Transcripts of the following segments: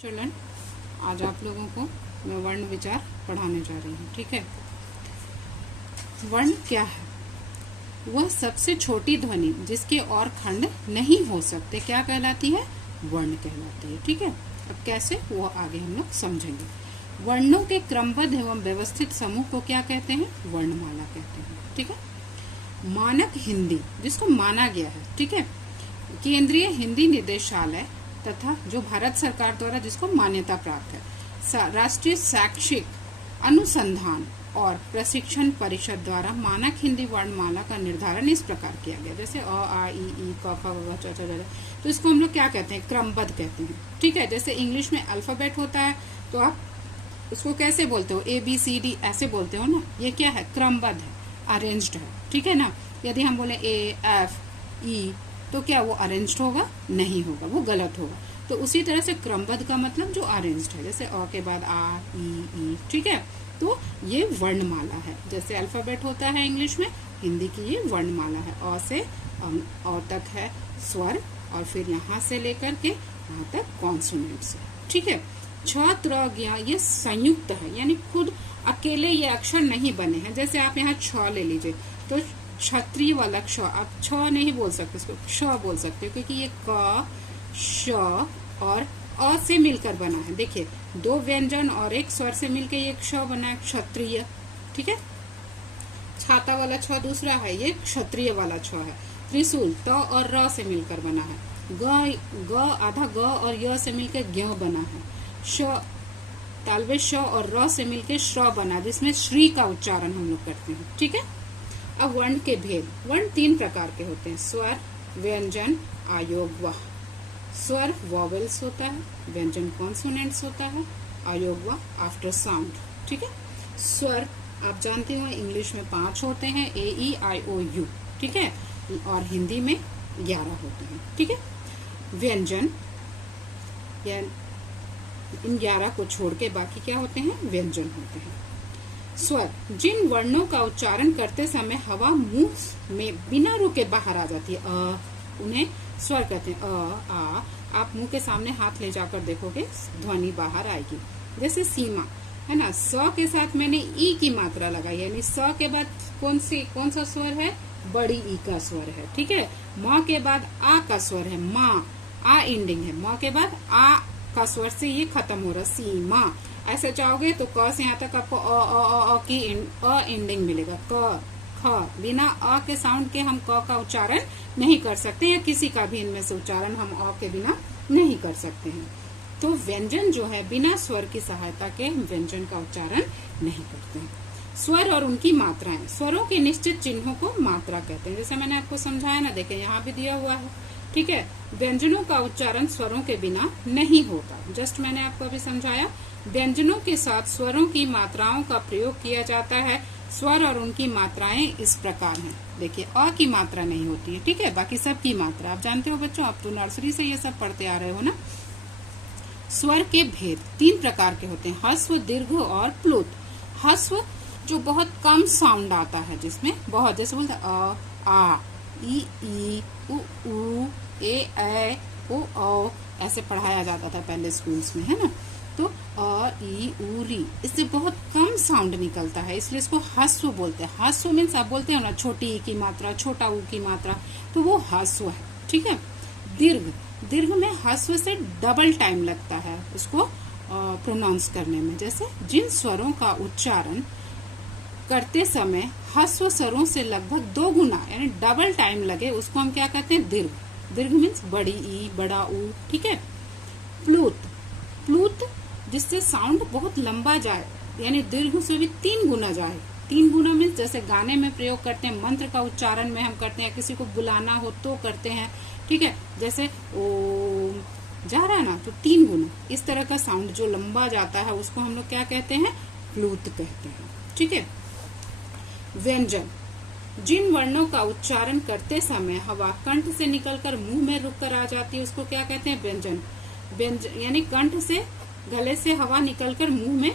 Children, आज आप लोगों को मैं वर्ण विचार पढ़ाने जा रही हूँ। ठीक है, वर्ण क्या है? वह सबसे छोटी ध्वनि जिसके और खंड नहीं हो सकते क्या कहलाती है? वर्ण कहलाती है। ठीक है, अब कैसे वो आगे हम लोग समझेंगे। वर्णों के क्रमबद्ध एवं व्यवस्थित समूह को क्या कहते हैं? वर्णमाला कहते हैं। ठीक है, मानक हिंदी जिसको माना गया है, ठीक है, केंद्रीय हिंदी निदेशालय तथा जो भारत सरकार द्वारा जिसको मान्यता प्राप्त है, राष्ट्रीय शैक्षिक अनुसंधान और प्रशिक्षण परिषद द्वारा मानक हिंदी वर्णमाला का निर्धारण इस प्रकार किया गया। जैसे अ आ ई ई क ख ग च छ ज, तो इसको हम लोग क्या कहते हैं? क्रमबद्ध कहते हैं। ठीक है, जैसे इंग्लिश में अल्फाबेट होता है तो आप उसको कैसे बोलते हो? ABCD ऐसे बोलते हो ना। ये क्या है? क्रमबद्ध है, अरेंज्ड है। ठीक है ना। यदि हम बोले AFE तो क्या वो अरेंज्ड होगा? नहीं होगा, वो गलत होगा। तो उसी तरह से क्रमबद्ध का मतलब जो अरेंज्ड है, जैसे अ के बाद आ ई। ठीक है, तो ये वर्णमाला है। जैसे अल्फाबेट होता है इंग्लिश में, हिंदी की ये वर्णमाला है। अ से अ तक है स्वर, और फिर यहाँ से लेकर के यहाँ तक कॉन्सोनेंट्स है। ठीक है, छ त्र ज्ञ ये संयुक्त है, यानी खुद अकेले ये अक्षर नहीं बने हैं। जैसे आप यहाँ छ ले लीजिए तो क्षत्रिय वाला क्ष, आप छ नहीं बोल सकते, इसको क्ष बोल सकते हो, क्योंकि ये क श और अ से मिलकर बना है। देखिए, दो व्यंजन और एक स्वर से मिलकर ये क्ष बना है, क्षत्रिय। ठीक है, छाता वाला छ दूसरा है, ये क्षत्रिय वाला छ है। त्रिशूल त और र से मिलकर बना है। ग आधा ग और य से मिलकर ज्ञ बना है। श तालवे श और र से मिलकर श्र बना, जिसमें श्री का उच्चारण हम लोग करते हैं। ठीक है, अब वर्ण के भेद। वर्ण तीन प्रकार के होते हैं: स्वर, व्यंजन, आयोग व। स्वर वॉवेल्स होता है, व्यंजन कॉन्सोनेंट्स होता है, आयोग व आफ्टर साउंड। ठीक है, स्वर आप जानते हो इंग्लिश में 5 होते हैं, AEIOU। ठीक है, और हिंदी में 11 होते हैं। ठीक है, व्यंजन इन 11 को छोड़ के बाकी क्या होते हैं? व्यंजन होते हैं। स्वर जिन वर्णों का उच्चारण करते समय हवा मुंह में बिना रुके बाहर आ जाती है, उन्हें स्वर कहते हैं। आ आप मुंह के सामने हाथ ले जाकर देखोगे, ध्वनि बाहर आएगी। जैसे सीमा है ना, स के साथ मैंने ई की मात्रा लगाई, यानी स के बाद कौन सा स्वर है? बड़ी ई का स्वर है। ठीक है, म के बाद आ का स्वर है, माँ, आ इंडिंग है। म के बाद आ का स्वर से ये खत्म हो रहा, सीमा। ऐसे चाहोगे तो क से यहाँ तक आपको अ की इंडिंग मिलेगा। क ख बिना अ के साउंड के हम क का उच्चारण नहीं कर सकते, या किसी का भी इनमें से उच्चारण हम अ के बिना नहीं कर सकते हैं। तो व्यंजन जो है बिना स्वर की सहायता के हम व्यंजन का उच्चारण नहीं करते हैं। स्वर और उनकी मात्राएं। स्वरों के निश्चित चिन्हों को मात्रा कहते हैं। जैसे मैंने आपको समझाया ना, देखें यहाँ भी दिया हुआ है। ठीक है, व्यंजनों का उच्चारण स्वरों के बिना नहीं होता। जस्ट मैंने आपको अभी समझाया, व्यंजनों के साथ स्वरों की मात्राओं का प्रयोग किया जाता है। स्वर और उनकी मात्राएं इस प्रकार हैं। देखिए, अ की मात्रा नहीं होती है। ठीक है, बाकी सब की मात्रा आप जानते हो बच्चों, आप तो नर्सरी से ये सब पढ़ते आ रहे हो ना। स्वर के भेद 3 प्रकार के होते हैं: ह्रस्व, दीर्घ और प्लुत। ह्रस्व जो बहुत कम साउंड आता है, जिसमें बहुत, जैसे बोलते अ आ ई उ ए ओ औ, ऐसे पढ़ाया जाता था पहले स्कूल्स में, है ना। तो अ ई उ री, इससे बहुत कम साउंड निकलता है, इसलिए इसको ह्रस्व बोलते हैं। ह्रस्व मीन्स आप बोलते हो ना, छोटी ई की मात्रा, छोटा ऊ की मात्रा, तो वो ह्रस्व है। ठीक है, दीर्घ में ह्रस्व से डबल टाइम लगता है उसको प्रोनाउंस करने में। जैसे जिन स्वरों का उच्चारण करते समय ह्रस्व स्वरों से लगभग 2 गुना यानी डबल टाइम लगे, उसको हम क्या कहते हैं? दीर्घ। दीर्घ मीन्स बड़ी ई, बड़ा ऊ। ठीक है, प्लुत जिससे साउंड बहुत लंबा जाए, यानी दीर्घ से भी 3 गुना जाए। 3 गुना मीन्स जैसे गाने में प्रयोग करते हैं, मंत्र का उच्चारण में हम करते हैं, किसी को बुलाना हो तो करते हैं। ठीक है, जैसे ओम जा रहा है ना, तो 3 गुना इस तरह का साउंड जो लंबा जाता है उसको हम लोग क्या कहते हैं? प्लुत कहते हैं। ठीक है, व्यंजन जिन वर्णों का उच्चारण करते समय हवा कंठ से निकलकर मुंह में रुककर आ जाती है, उसको क्या कहते हैं? व्यंजन। व्यंजन यानी कंठ से, गले से हवा निकलकर मुंह में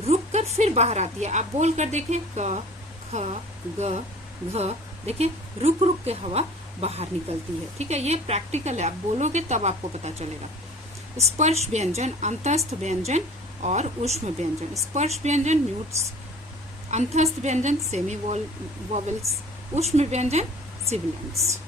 रुककर फिर बाहर आती है। आप बोल कर देखें, क ख ग घ, देखिए रुक के हवा बाहर निकलती है। ठीक है, ये प्रैक्टिकल है, आप बोलोगे तब आपको पता चलेगा। स्पर्श व्यंजन, अंतस्थ व्यंजन और ऊष्म व्यंजन। स्पर्श व्यंजन म्यूट्स, अंतस्थ व्यंजन सेमी वोवेल्स, ऊष्म व्यंजन सिबिलेंट्स।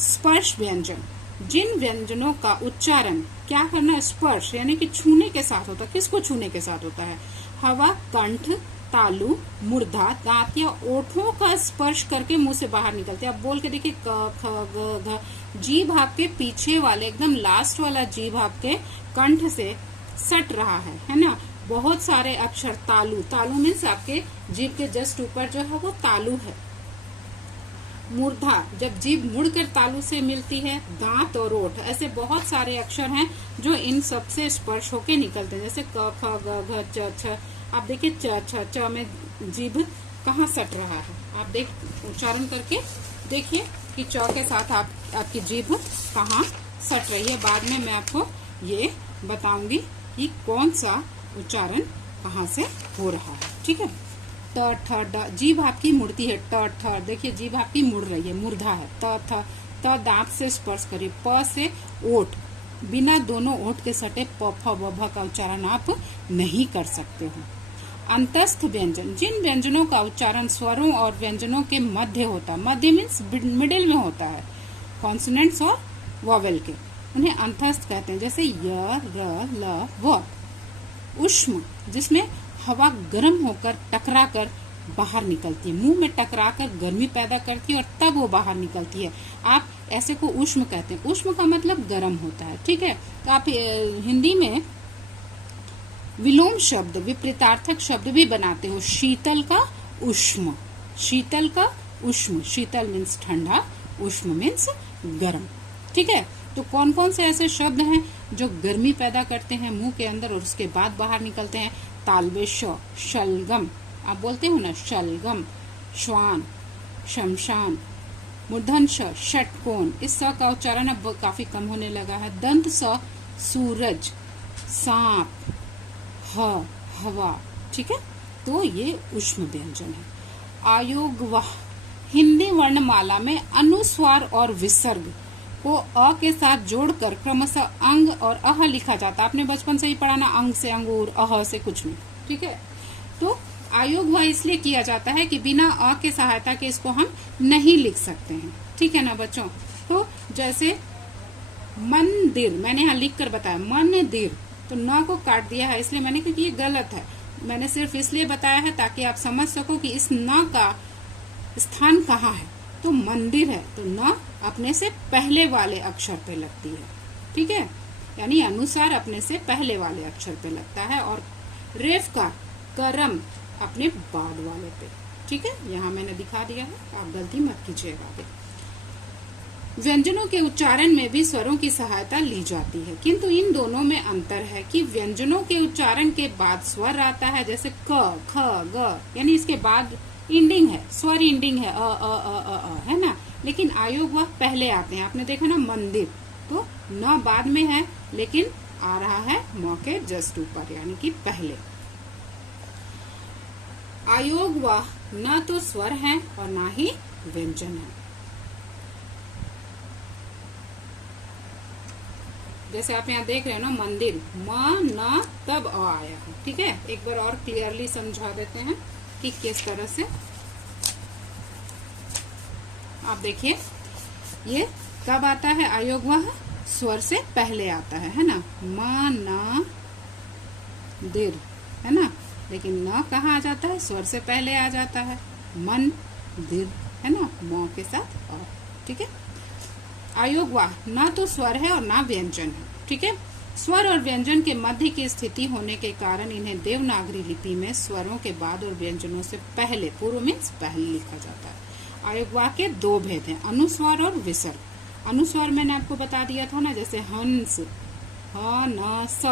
स्पर्श व्यंजन, जिन व्यंजनों का उच्चारण क्या करना है, स्पर्श यानी कि छूने के साथ होता है। किसको छूने के साथ होता है? हवा, कंठ, तालु, मूर्धा, दांत या ओठों का स्पर्श करके मुंह से बाहर निकलते हैं। आप बोल के देखिए, क ख ग घ। जीभ आपके पीछे वाले, एकदम लास्ट वाला जीभ आपके कंठ से सट रहा है ना। बहुत सारे अक्षर तालु, तालु मीन्स आपके जीभ के जस्ट ऊपर जो है वो तालु है। मूर्धा, जब जीभ मुड़कर तालु से मिलती है। दांत और ओठ, ऐसे बहुत सारे अक्षर हैं जो इन सब से स्पर्श होके निकलते हैं, जैसे क ख ग घ च छ। आप देखिए च में जीभ कहाँ सट रहा है। आप देख उच्चारण करके देखिए कि च के साथ आपकी जीभ कहाँ सट रही है। बाद में मैं आपको ये बताऊंगी कि कौन सा उच्चारण कहाँ से हो रहा है। ठीक है, त ठ ड, जीभ आपकी मुड़ती है। ट ठ, देखिए जीभ आपकी मुड़ रही है, मूर्धा है। त थ, त दांत से स्पर्श करिए। प से ओठ, बिना दोनों ओठ के सटे प फ व भ का उच्चारण आप नहीं कर सकते हो। अंतस्थ व्यंजन, जिन व्यंजनों का उच्चारण स्वरों और व्यंजनों के मध्य होता है। मध्य मीन्स मिडिल में होता है, कॉन्सोनेंट्स और वॉवेल के, उन्हें अंतस्थ कहते हैं। जैसे य, र, ल, व। ऊष्म, जिसमें हवा गर्म होकर टकरा कर बाहर निकलती है, मुंह में टकरा कर गर्मी पैदा करती है और तब वो बाहर निकलती है। आप ऐसे को ऊष्म कहते हैं। ऊष्म का मतलब गर्म होता है। ठीक है, तो आप हिंदी में विलोम शब्द, विपरीतार्थक शब्द भी बनाते हो। शीतल का उष्म, शीतल का उष्म। शीतल मीन्स ठंडा, उष्म मीन्स गर्म। ठीक है, तो कौन कौन से ऐसे शब्द हैं जो गर्मी पैदा करते हैं मुंह के अंदर और उसके बाद बाहर निकलते हैं? तालवे श, शलगम, आप बोलते हो ना, शलगम। श्वान, शमशान। मूर्धन श, षटकोण। इस स का उच्चारण अब काफी कम होने लगा है। दंत स, सूरज। सांप, ह, हवा। ठीक है, तो ये ऊष्म व्यंजन है। आयोगवाह, हिंदी वर्णमाला में अनुस्वार और विसर्ग को अ के साथ जोड़कर क्रमशः अंग और अह लिखा जाता है। आपने बचपन से ही पढ़ा ना, अंग से अंगूर, अह से कुछ नहीं। ठीक है, तो आयोगवाह इसलिए किया जाता है कि बिना अ के सहायता के इसको हम नहीं लिख सकते हैं। ठीक है ना बच्चों, तो जैसे मंदिर, मैंने यहाँ लिख कर बताया मंदिर, तो न को काट दिया है इसलिए मैंने, क्योंकि ये गलत है। मैंने सिर्फ इसलिए बताया है ताकि आप समझ सको कि इस न का स्थान कहाँ है। तो मंदिर है तो न अपने से पहले वाले अक्षर पे लगती है। ठीक है, यानी अनुसार अपने से पहले वाले अक्षर पे लगता है और रेफ का करम अपने बाद वाले पे। ठीक है, यहाँ मैंने दिखा दिया है, आप गलती मत कीजिएगा आगे। व्यंजनों के उच्चारण में भी स्वरों की सहायता ली जाती है, किंतु इन दोनों में अंतर है कि व्यंजनों के उच्चारण के बाद स्वर आता है, जैसे क, ख, ग, यानी इसके बाद इंडिंग है, स्वर इंडिंग है, अ, है ना। लेकिन आयोग वह पहले आते हैं। आपने देखा ना मंदिर, तो न बाद में है लेकिन आ रहा है म के जस्ट ऊपर, यानी कि पहले। आयोग वह न तो स्वर है और ना ही व्यंजन है। जैसे आप यहाँ देख रहे हो ना, मंदिर, म न तब अ आया है। ठीक है, एक बार और क्लियरली समझा देते हैं कि किस तरह से। आप देखिए ये कब आता है आयोग वह, स्वर से पहले आता है ना, म न दिर, है ना। लेकिन न कहाँ आ जाता है, स्वर से पहले आ जाता है, मन दिर, है ना, म के साथ अ। ठीक है, आयोग वाह ना तो स्वर है और ना व्यंजन है। ठीक है, स्वर और व्यंजन के मध्य की स्थिति होने के कारण इन्हें देवनागरी लिपि में स्वरों के बाद और व्यंजनों से पहले, पूर्व मीन्स पहले लिखा जाता है। आयोग वाह के दो भेद हैं, अनुस्वार और विसर्ग। अनुस्वार मैंने आपको बता दिया था ना, जैसे हंस, ह न स,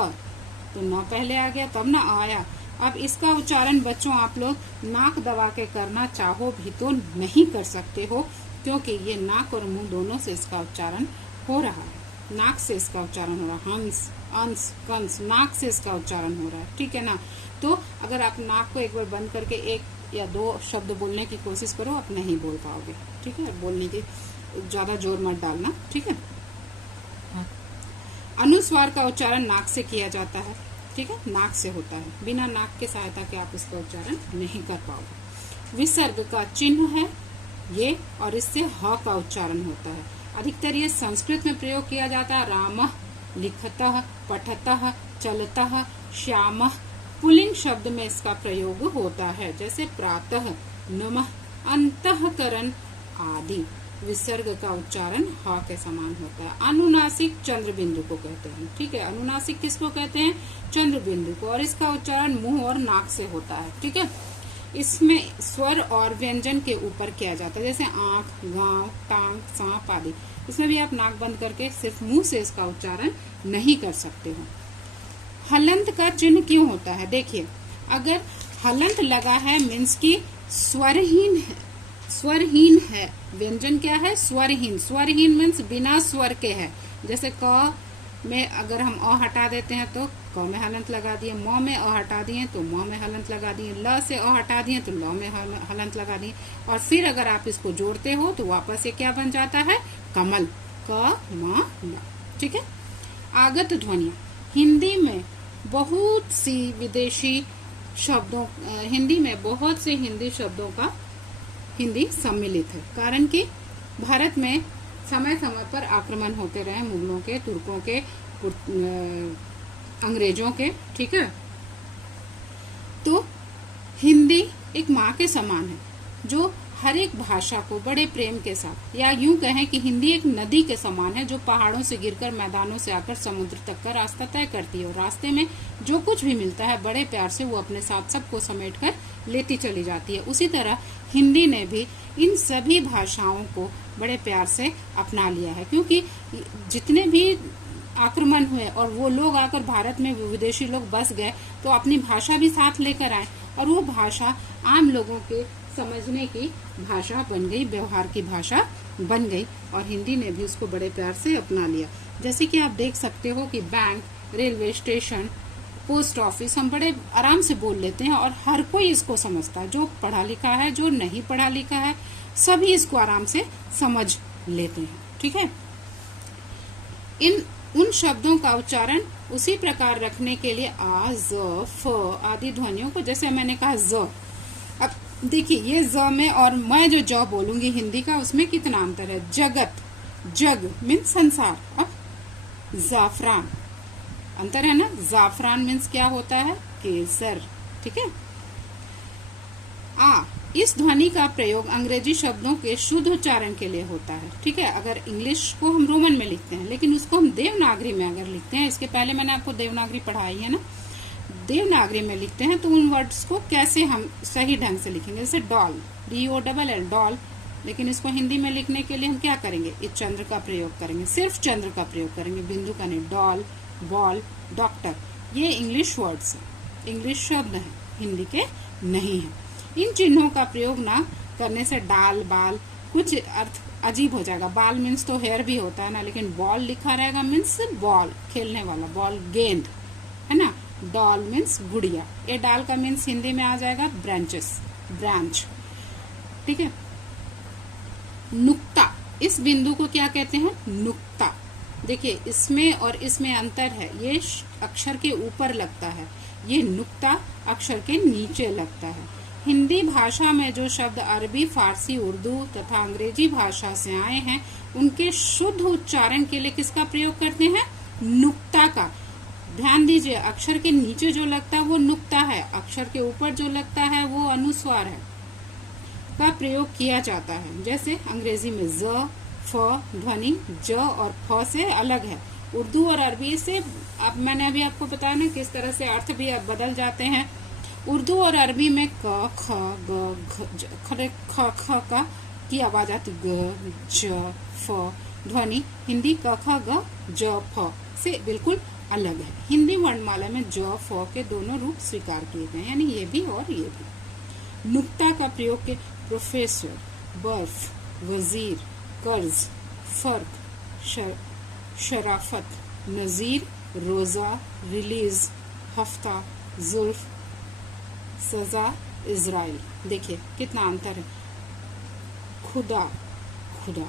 तो न पहले आ गया तब न आया। अब इसका उच्चारण बच्चों आप लोग नाक दबा के करना चाहो भी तो नहीं कर सकते हो, क्योंकि ये नाक और मुंह दोनों से इसका उच्चारण हो रहा है। नाक से इसका उच्चारण हो रहा है, हंस, अंश, कंस, नाक से इसका उच्चारण हो रहा है। ठीक है ना, तो अगर आप नाक को एक बार बंद करके एक या दो शब्द बोलने की कोशिश करो, आप नहीं बोल पाओगे। ठीक है, बोलने की ज्यादा जोर मत डालना। ठीक है, अनुस्वार का उच्चारण नाक से किया जाता है, ठीक है, नाक से होता है, बिना नाक के सहायता के आप इसका उच्चारण नहीं कर पाओगे। विसर्ग का चिन्ह है ये, और इससे ह का उच्चारण होता है। अधिकतर ये संस्कृत में प्रयोग किया जाता है। रामः, लिखतः, पठतः, चलतः, श्यामः। पुल्लिंग शब्द में इसका प्रयोग होता है, जैसे प्रातः, नमः, अंतःकरण आदि। विसर्ग का उच्चारण ह के समान होता है। अनुनासिक चंद्र बिंदु को कहते हैं, ठीक है, अनुनासिक किसको कहते हैं? चंद्र बिंदु को, और इसका उच्चारण मुंह और नाक से होता है, ठीक है। इसमें स्वर और व्यंजन के ऊपर किया जाता है, जैसे आंख, गांव, टांग, सांप आदि। इसमें भी आप नाक बंद करके सिर्फ मुंह से इसका उच्चारण नहीं कर सकते हो। हलंत का चिन्ह क्यों होता है? देखिए, अगर हलंत लगा है मीन्स की स्वरहीन है, स्वरहीन है। व्यंजन क्या है? स्वरहीन। स्वरहीन मीन्स बिना स्वर के है। जैसे क में अगर हम अ हटा देते हैं तो क में हलंत लगा दिए, म में अ हटा दिए तो म में हलंत लगा दिए, ल से अ हटा दिए तो ल में हलंत लगा दिए, और फिर अगर आप इसको जोड़ते हो तो वापस ये क्या बन जाता है? कमल। क म ल, ठीक है। आगत ध्वनियां। हिंदी में बहुत सी विदेशी शब्दों, हिंदी में बहुत से हिंदी शब्दों का हिंदी सम्मिलित है, कारण कि भारत में समय समय पर आक्रमण होते रहे, मुगलों के, तुर्कों के, अंग्रेजों के, ठीक है। तो हिंदी एक माँ के समान है, जो हर एक भाषा को बड़े प्रेम के साथ, या यूं कहें कि हिंदी एक नदी के समान है, जो पहाड़ों से गिरकर मैदानों से आकर समुद्र तक का रास्ता तय करती है, और रास्ते में जो कुछ भी मिलता है बड़े प्यार से वो अपने साथ सबको समेट कर लेती चली जाती है। उसी तरह हिंदी ने भी इन सभी भाषाओं को बड़े प्यार से अपना लिया है, क्योंकि जितने भी आक्रमण हुए और वो लोग आकर भारत में, विदेशी लोग बस गए, तो अपनी भाषा भी साथ लेकर आए, और वो भाषा आम लोगों के समझने की भाषा बन गई, व्यवहार की भाषा बन गई, और हिंदी ने भी उसको बड़े प्यार से अपना लिया। जैसे कि आप देख सकते हो कि bank, railway station, post office हम बड़े आराम से बोल लेते हैं, और हर कोई इसको समझता है, जो पढ़ा लिखा है, जो नहीं पढ़ा लिखा है, सभी इसको आराम से समझ लेते हैं, ठीक है। उन शब्दों का उच्चारण उसी प्रकार रखने के लिए आ, ज, फ आदि ध्वनियों को, जैसे मैंने कहा ज, अब देखिए ये ज में और मैं जो ज बोलूंगी हिंदी का, उसमें कितना अंतर है। जगत, जग मीन्स संसार, अब जाफरान, अंतर है ना। जाफरान मीन्स क्या होता है? केसर, ठीक है। आ, इस ध्वनि का प्रयोग अंग्रेजी शब्दों के शुद्ध उच्चारण के लिए होता है, ठीक है। अगर इंग्लिश को हम रोमन में लिखते हैं, लेकिन उसको हम देवनागरी में अगर लिखते हैं, इसके पहले मैंने आपको देवनागरी पढ़ाई है ना, देवनागरी में लिखते हैं तो उन वर्ड्स को कैसे हम सही ढंग से लिखेंगे, जैसे डॉल, DOLL, डॉल, लेकिन इसको हिंदी में लिखने के लिए हम क्या करेंगे? इस चंद्र का प्रयोग करेंगे, सिर्फ चंद्र का प्रयोग करेंगे, बिंदु का नहीं। डॉल, बॉल, डॉक्टर, ये इंग्लिश वर्ड्स हैं, इंग्लिश शब्द हैं, हिंदी के नहीं है। इन चिन्हों का प्रयोग ना करने से डाल, बाल, कुछ अर्थ अजीब हो जाएगा। बाल मीन्स तो हेयर भी होता है ना, लेकिन बॉल लिखा रहेगा मीन्स बॉल, खेलने वाला, बॉल गेंद, है ना। डॉल मीन्स गुड़िया, ये डाल का मीन्स हिंदी में आ जाएगा ब्रांचेस, ब्रांच, ठीक है। नुक्ता, इस बिंदु को क्या कहते हैं? नुक्ता। देखिए इसमें और इसमें अंतर है, ये अक्षर के ऊपर लगता है, ये नुक्ता अक्षर के नीचे लगता है। हिंदी भाषा में जो शब्द अरबी, फारसी, उर्दू तथा अंग्रेजी भाषा से आए हैं, उनके शुद्ध उच्चारण के लिए किसका प्रयोग करते हैं? नुक्ता का। ध्यान दीजिए, अक्षर के नीचे जो लगता है वो नुक्ता है, अक्षर के ऊपर जो लगता है वो अनुस्वार है, का प्रयोग किया जाता है। जैसे अंग्रेजी में ज, फ ध्वनि ज और फ से अलग है। उर्दू और अरबी से, अब मैंने अभी आपको बताया ना किस तरह से अर्थ भी अब बदल जाते हैं। उर्दू और अरबी में क, ख, ग, घ, ख, ख का की आवाज आती, ग, ज, फ ध्वनि हिंदी क, ख, ग, ज, फ से बिल्कुल अलग है। हिंदी वर्णमाला में ज, फ के दोनों रूप स्वीकार किए गए, यानी ये भी और ये भी। नुक्ता का प्रयोग के प्रोफेसर, बर्फ, वजीर, कर्ज, फर्क, शराफत, नजीर, रोजा, रिलीज, हफ्ता, जुल्फ, सजा, इजराइल। देखिए कितना अंतर है। खुदा, खुदा,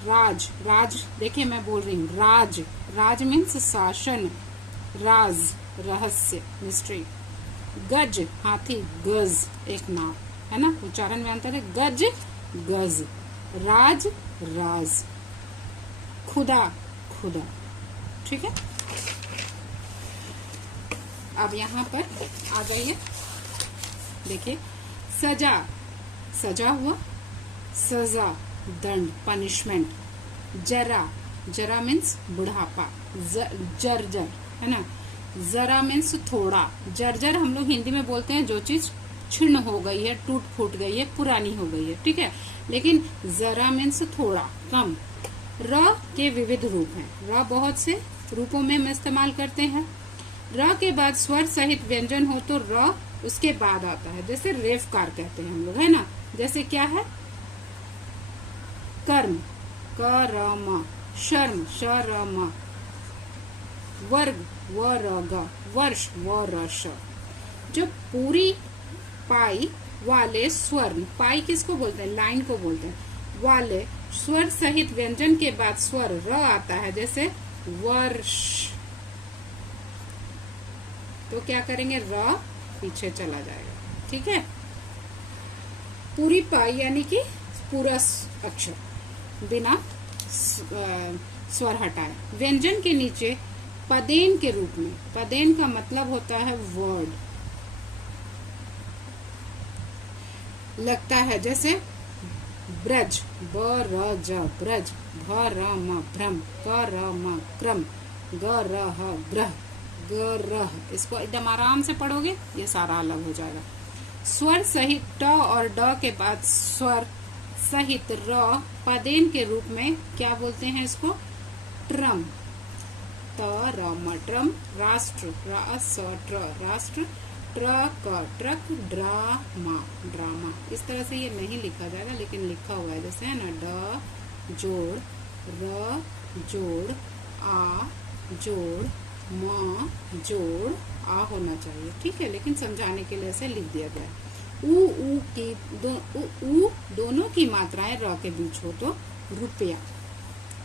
राज, राज देखिए मैं बोल रही हूँ राज, राज मीन्स शासन, राज रहस्य मिस्ट्री। गज हाथी, गज एक नाव, है ना, उच्चारण में अंतर है, गज गज, राज राज, खुदा खुदा। ठीक है, अब यहाँ पर आ जाइए, देखिए सजा, सजा हुआ, सजा दंड पनिशमेंट, जरा, जरा मीन्स बुढ़ापा, जर्जर, है ना, जरा मीन्स थोड़ा, जर्जर हम लोग हिंदी में बोलते हैं जो चीज छिन्न हो गई है, टूट फूट गई है, पुरानी हो गई है, ठीक है, लेकिन जरा मीन्स थोड़ा, कम। र के विविध रूप हैं, र बहुत से रूपों में हम इस्तेमाल करते हैं। र के बाद स्वर सहित व्यंजन हो तो र उसके बाद आता है, जैसे रेफकार कहते हैं हम लोग, है ना, जैसे क्या है, कर्म, करम, शर्म, शरम, वर्ग, वरग, वर्ष, वरस। जो पूरी पाई वाले स्वर, पाई किसको बोलते हैं, लाइन को बोलते हैं, वाले स्वर सहित व्यंजन के बाद स्वर र आता है, जैसे वर्ष, तो क्या करेंगे, र पीछे चला जाएगा। ठीक है, पूरी पाई यानी कि पूरा अक्षर बिना स्वर हटाए। व्यंजन के नीचे पदेन के रूप में, पदेन का मतलब होता है वर्ड, लगता है, जैसे ब्रज, ब-र-ज ब्रज, भ-र-म भ्रम, क-र-म क्रम, ग-र-ह ग्रह, ग-रह, इसको एकदम आराम से पढ़ोगे ये सारा अलग हो जाएगा। स्वर सहित ट और ड के बाद स्वर सहित र पदेन के रूप में क्या बोलते हैं इसको, ट्रम, त-र-म ट्रम, राष्ट्र, रा-स-ट्र राष्ट्र, ट्रक, ट्रक, ड्रामा, ड्रामा। इस तरह से ये नहीं लिखा जाएगा लेकिन लिखा हुआ है, जैसे है ना, ड जोड़, र जोड़, आ जोड़, म जोड़, आ होना चाहिए, ठीक है, लेकिन समझाने के लिए ऐसे लिख दिया गया है। ऊ की ऊ दोनों की मात्राएं र के बीच हो तो रुपया।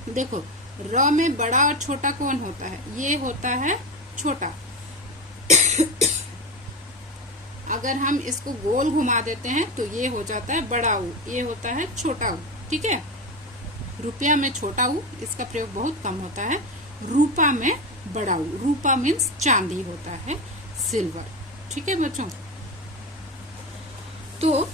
देखो र में बड़ा और छोटा कौन होता है, ये होता है छोटा। अगर हम इसको गोल घुमा देते हैं तो ये हो जाता है बड़ा ऊ, ये होता है छोटा ऊ। ठीक है, रुपया में छोटा ऊ, इसका प्रयोग बहुत कम होता है। रूपा में बड़ा ऊ, रूपा मीन्स चांदी होता है, सिल्वर। ठीक है बच्चों, तो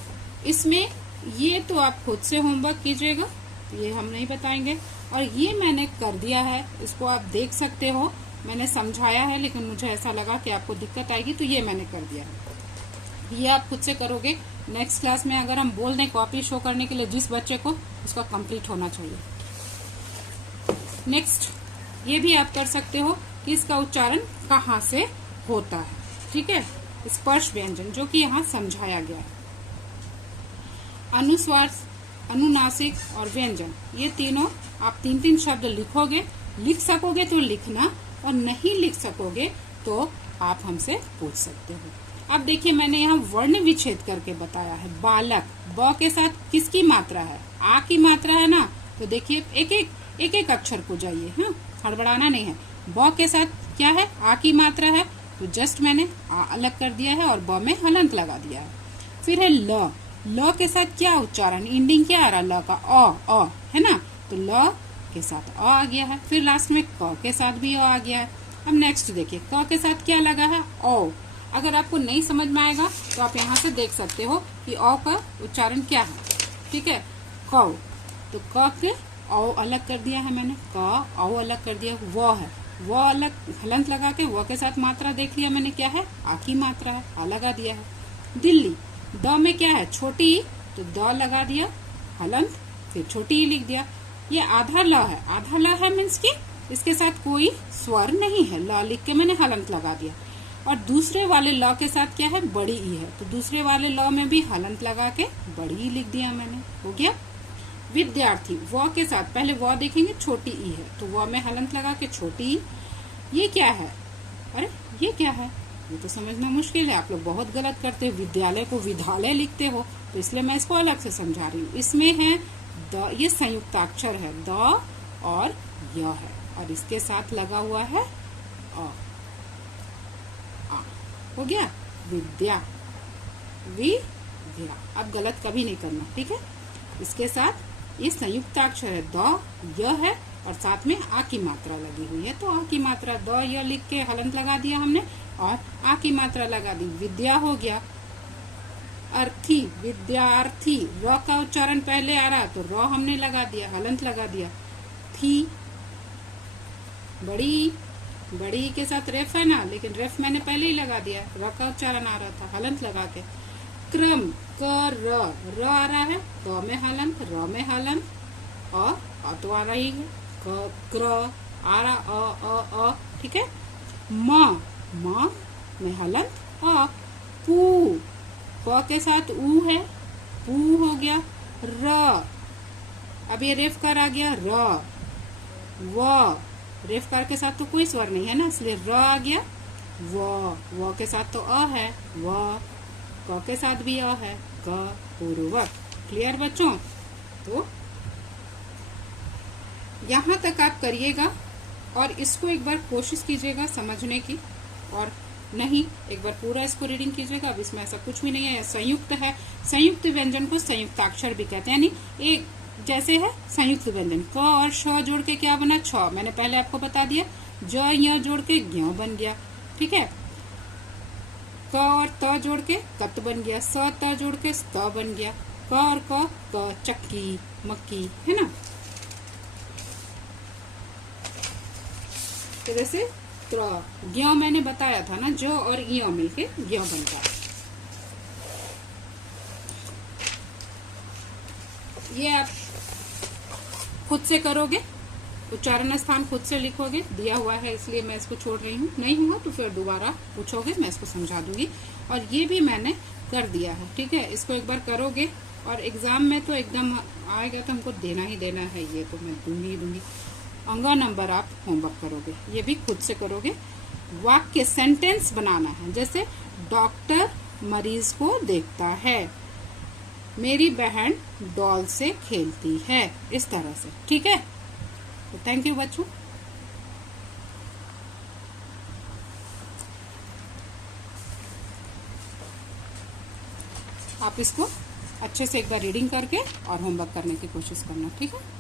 इसमें ये तो आप खुद से होमवर्क कीजिएगा, ये हम नहीं बताएंगे, और ये मैंने कर दिया है, इसको आप देख सकते हो, मैंने समझाया है लेकिन मुझे ऐसा लगा कि आपको दिक्कत आएगी तो ये मैंने कर दिया है, ये आप खुद से करोगे। नेक्स्ट क्लास में अगर हम बोल दें कॉपी शो करने के लिए जिस बच्चे को, उसका कंप्लीट होना चाहिए। नेक्स्ट ये भी आप कर सकते हो कि इसका उच्चारण कहाँ से होता है। ठीक है, स्पर्श व्यंजन जो कि यहाँ समझाया गया है। अनुस्वार, अनुनासिक और व्यंजन, ये तीनों आप 3-3 शब्द लिखोगे, लिख सकोगे तो लिखना, और नहीं लिख सकोगे तो आप हमसे पूछ सकते हो। अब देखिए मैंने यहाँ वर्ण विच्छेद करके बताया है। बालक, ब के साथ किसकी मात्रा है, आ की मात्रा है ना, तो देखिए एक एक अक्षर को जाइए, हाँ, हड़बड़ाना नहीं है। ब के साथ क्या है, आ की मात्रा है, तो जस्ट मैंने आ अलग कर दिया है और ब में हलंत लगा दिया है। फिर है ल, ल के साथ क्या उच्चारण, इंडिंग क्या आ रहा, ल का अ है ना, तो ल के साथ अ आ गया है। फिर लास्ट में क के साथ भी अ आ गया है। अब नेक्स्ट देखिए, क के साथ क्या लगा है, ओ। अगर आपको नहीं समझ में आएगा तो आप यहाँ से देख सकते हो कि अ का उच्चारण क्या है। ठीक है, क, तो क के औ अलग कर दिया है मैंने, क औ अलग कर दिया। व है, व अलग हलंत लगा के व के साथ मात्रा देख लिया मैंने, क्या है, आ की मात्रा है, आ लगा दिया है। दिल्ली, द में क्या है, छोटी ई, तो द लगा दिया हलंत, फिर छोटी ई लिख दिया। ये आधा ल है, आधा ल है मीन्स की इसके साथ कोई स्वर नहीं है, ल लिख के मैंने हलंत लगा दिया। और दूसरे वाले ल के साथ क्या है, बड़ी ई है, तो दूसरे वाले ल में भी हलंत लगा के बड़ी ई लिख दिया मैंने, हो गया। विद्यार्थी, व के साथ पहले व देखेंगे, छोटी ई है, तो व में हलंत लगा के छोटी ई। ये क्या है, अरे ये क्या है, ये तो समझना मुश्किल है, आप लोग बहुत गलत करते हो, विद्यालय को विद्यालय लिखते हो, तो इसलिए मैं इसको अलग से समझा रही हूँ। इसमें है द, ये संयुक्ताक्षर है, द और य है, और इसके साथ लगा हुआ है अ। हो गया विद्या, विद्या। अब गलत कभी नहीं करना, ठीक है। इसके साथ ये संयुक्ताक्षर है, द, य है, और साथ में आ की मात्रा लगी हुई है, तो आ की मात्रा, द य लिख के हलंत लगा दिया हमने और आ की मात्रा लगा दी, विद्या हो गया। अर्थी, विद्यार्थी, र का उच्चारण पहले आ रहा तो र हमने लगा दिया, हलंत लगा दिया। थी, बड़ी, बड़ी के साथ रेफ है ना, लेकिन रेफ मैंने पहले ही लगा दिया, र का उच्चारण आ रहा था, हलंत लगा के। क्रम, क र आ रहा है, क में हलंत, र में हलंत, अ तो आ रही है, क, क्र आ रहा, अ, ठीक है। म में हलंत, अ। पू, प के साथ ऊ है, पू हो गया। र, अब ये रेफ कर आ गया, र। व, रेफ कर के साथ तो कोई स्वर नहीं है ना, इसलिए र आ गया। व के साथ तो अ है, व। क के साथ भी अ है, क, पूर्वक। क्लियर बच्चों? तो यहाँ तक आप करिएगा और इसको एक बार कोशिश कीजिएगा समझने की, और नहीं एक बार पूरा इसको रीडिंग कीजिएगा। अब इसमें ऐसा कुछ भी नहीं है, संयुक्त है। संयुक्त व्यंजन को संयुक्ताक्षर भी कहते हैं, यानी एक जैसे है संयुक्त व्यंजन, क और श जोड़ के क्या बना, छ। मैंने पहले आपको बता दिया, ज य जोड़ के ज्ञ बन गया, ठीक है। क और त जोड़ के कत बन गया, स त जोड़ के स्त बन गया, क और क चक्की, मक्की, है ना। तो जैसे ज्ञ मैंने बताया था ना, ज और य मिलके ज्ञ बनता है। ये आप खुद से करोगे, उच्चारण स्थान खुद से लिखोगे, दिया हुआ है इसलिए मैं इसको छोड़ रही हूँ, नहीं हुआ तो फिर दोबारा पूछोगे, मैं इसको समझा दूंगी। और ये भी मैंने कर दिया है, ठीक है। इसको एक बार करोगे और एग्जाम में तो एकदम आएगा, तो हमको देना ही देना है, ये तो मैं दूंगी। अंगा नंबर आप होमवर्क करोगे, ये भी खुद से करोगे। वाक्य, सेंटेंस बनाना है, जैसे डॉक्टर मरीज को देखता है, मेरी बहन डॉल से खेलती है, इस तरह से, ठीक है। तो थैंक यू बच्चों। आप इसको अच्छे से एक बार रीडिंग करके और होमवर्क करने की कोशिश करना, ठीक है।